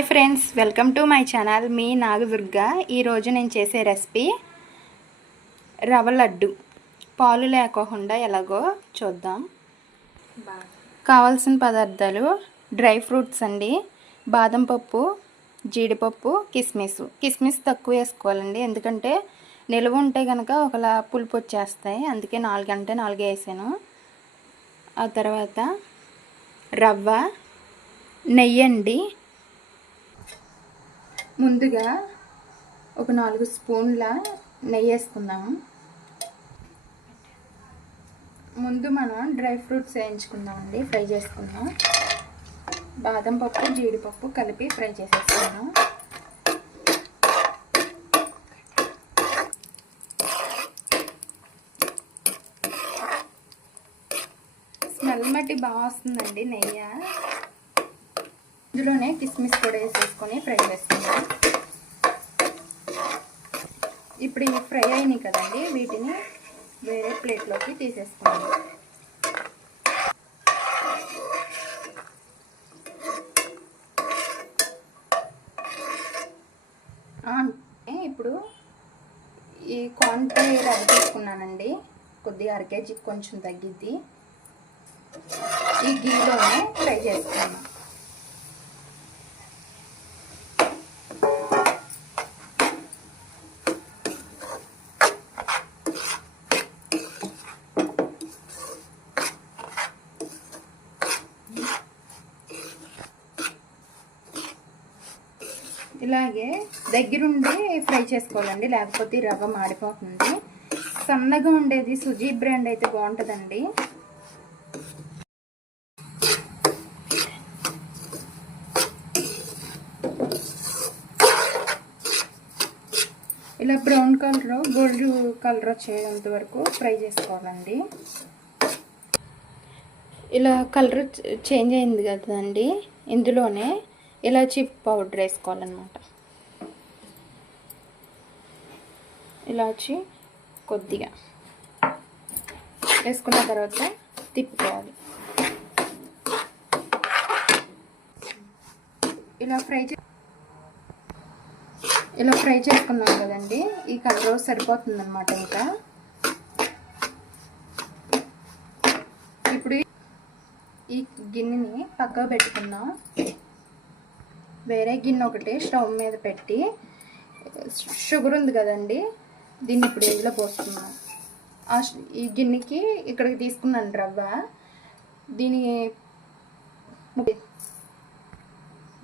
Hi friends, welcome to my channel. మీ నాగదుర్గ. ఈరోజు నేను చేసే రెసిపీ రవ్వ లడ్డు. పాలు లేకోకుండా ఎలాగో చూద్దాం. కావాల్సిన పదార్థాలు డ్రై ఫ్రూట్స్ అండి, బాదం పప్పు, జీడిపప్పు, కిస్మిస్ తక్కువ వేసుకోవాలండి, ఎందుకంటే నిల్వ ఉంటే కనుక ఒకలా పులుపు వచ్చేస్తాయి. అందుకే 4 అంటే 4 వేసాను. ఆ తర్వాత రవ్వ, నెయ్యి అండి. ముందుగా ఒక 4 స్పూన్ల నెయ్యి వేసుకుందాము. ముందు మనం డ్రై ఫ్రూట్స్ వేయించుకుందామండి, ఫ్రై చేసుకుందాం. బాదం పప్పు, జీడిపప్పు కలిపి ఫ్రై చేసేసుకుందాం. స్మెల్ మట్టి బాగా వస్తుందండి నెయ్యి. ఇందులోనే కిస్మిస్ కూడా వేసేసుకొని ఫ్రై చేసుకుందాం. ఇప్పుడు ఇవి ఫ్రై అయినాయి కదండి, వీటిని వేరే ప్లేట్లోకి తీసేసుకుందాం. ఇప్పుడు ఈ క్వాంటిటీ రవ్వ తీసుకున్నానండి, కొద్దిగా 1 కేజీకి కొంచెం తగ్గిద్ది. ఈ గీలోనే ఫ్రై చేసుకున్నాం. ఇలాగే దగ్గరుండి ఫ్రై చేసుకోవాలండి, లేకపోతే రవ్వ మాడిపోతుంది. సన్నగా ఉండేది సుజీ బ్రాండ్ అయితే బాగుంటుందండి. ఇలా బ్రౌన్ కలర్, గోల్డ్ కలర్ వచ్చేంత వరకు ఫ్రై చేసుకోవాలండి. ఇలా కలర్ చేంజ్ అయింది కదండి, ఇందులోనే ఇలాచీ పౌడర్ వేసుకోవాలన్నమాట. ఇలాచీ కొద్దిగా వేసుకున్న తర్వాత తిప్పుకోవాలి. ఇలా ఫ్రై చేసుకున్నాం కదండి, ఈ కలర్ సరిపోతుందన్నమాట. ఇంకా ఇప్పుడు ఈ గిన్నెని పక్కకు పెట్టుకుందాం. వేరే గిన్నె ఒకటి స్టవ్ మీద పెట్టి, షుగర్ ఉంది కదండి, దీన్ని ఇప్పుడు ఇందులో పోసుకున్నాం. ఈ గిన్నెకి ఇక్కడికి తీసుకున్నాను రవ్వ.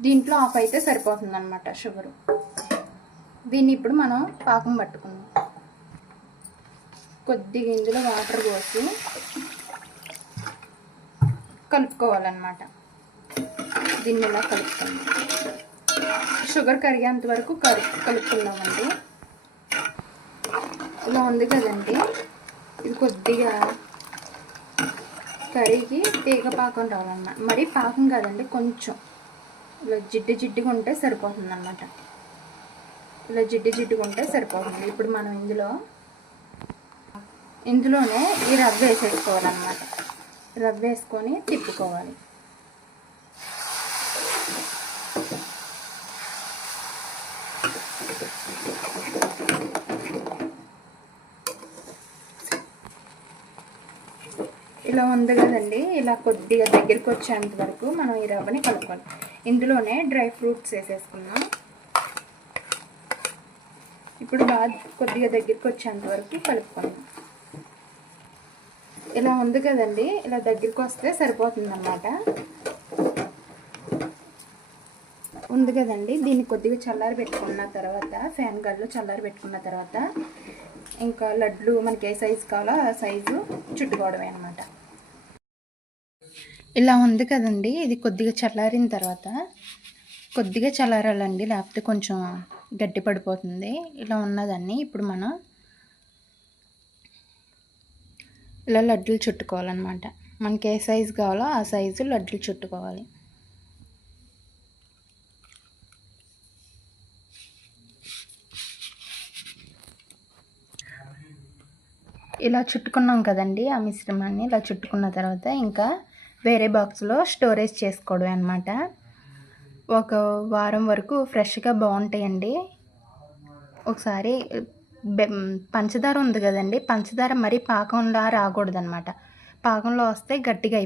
దీంట్లో ఆఫ్ అయితే సరిపోతుంది అన్నమాట షుగరు. దీన్ని ఇప్పుడు మనం పాకం పట్టుకుందాం. కొద్దిగా ఇందులో వాటర్ పోసి కలుపుకోవాలన్నమాట. దీన్ని ఇలా కలుపుకుందాం. షుగర్ కరిగేంత వరకు కలుపుకుందామండి. ఇలా ఉంది కదండి, ఇది కొద్దిగా కరిగి తీగ పాకం రావాలన్నమాట. మరీ పాకం కాదండి, కొంచెం ఇలా జిడ్డుగా ఉంటే సరిపోతుంది అన్నమాట. ఇలా జిడ్డుగా ఉంటే సరిపోతుంది. ఇప్పుడు మనం ఇందులోనే ఈ రవ్వ వేసేసుకోవాలన్నమాట. రవ్వ వేసుకొని తిప్పుకోవాలి. ఇలా ఉంది కదండి, ఇలా కొద్దిగా దగ్గరికి వచ్చేంత వరకు మనం ఈ రవ్వని కలుపుకోవాలి. ఇందులోనే డ్రై ఫ్రూట్స్ వేసేసుకున్నాం. ఇప్పుడు బాగా కొద్దిగా దగ్గరికి వచ్చేంత వరకు కలుపుకుందాం. ఇలా ఉంది కదండి, ఇలా దగ్గరికి వస్తే సరిపోతుంది అన్నమాట. ఉంది కదండి, దీన్ని కొద్దిగా చల్లారి పెట్టుకున్న తర్వాత, ఫ్యాన్ గార్డ్లో చల్లారి పెట్టుకున్న తర్వాత ఇంకా లడ్లు మనకి ఏ సైజు కావాలో ఆ సైజు చుట్టుకోవడమే అన్నమాట. ఇలా ఉంది కదండి, ఇది కొద్దిగా చల్లారిన తర్వాత, కొద్దిగా చల్లారాలండి, లేకపోతే కొంచెం గట్టి పడిపోతుంది. ఇలా ఉన్నదాన్ని ఇప్పుడు మనం ఇలా లడ్డూలు చుట్టుకోవాలన్నమాట. మనకి ఏ సైజు కావాలో ఆ సైజు లడ్డూలు చుట్టుకోవాలి. ఇలా చుట్టుకున్నాం కదండి, ఆ మిశ్రమాన్ని ఇలా చుట్టుకున్న తర్వాత ఇంకా వేరే బాక్స్లో స్టోరేజ్ చేసుకోవడం అన్నమాట. ఒక వారం వరకు ఫ్రెష్గా బాగుంటాయండి. ఒకసారి పంచదార ఉంది కదండి, పంచదార మరీ పాకంలా రాకూడదనమాట. పాకంలో వస్తే గట్టిగా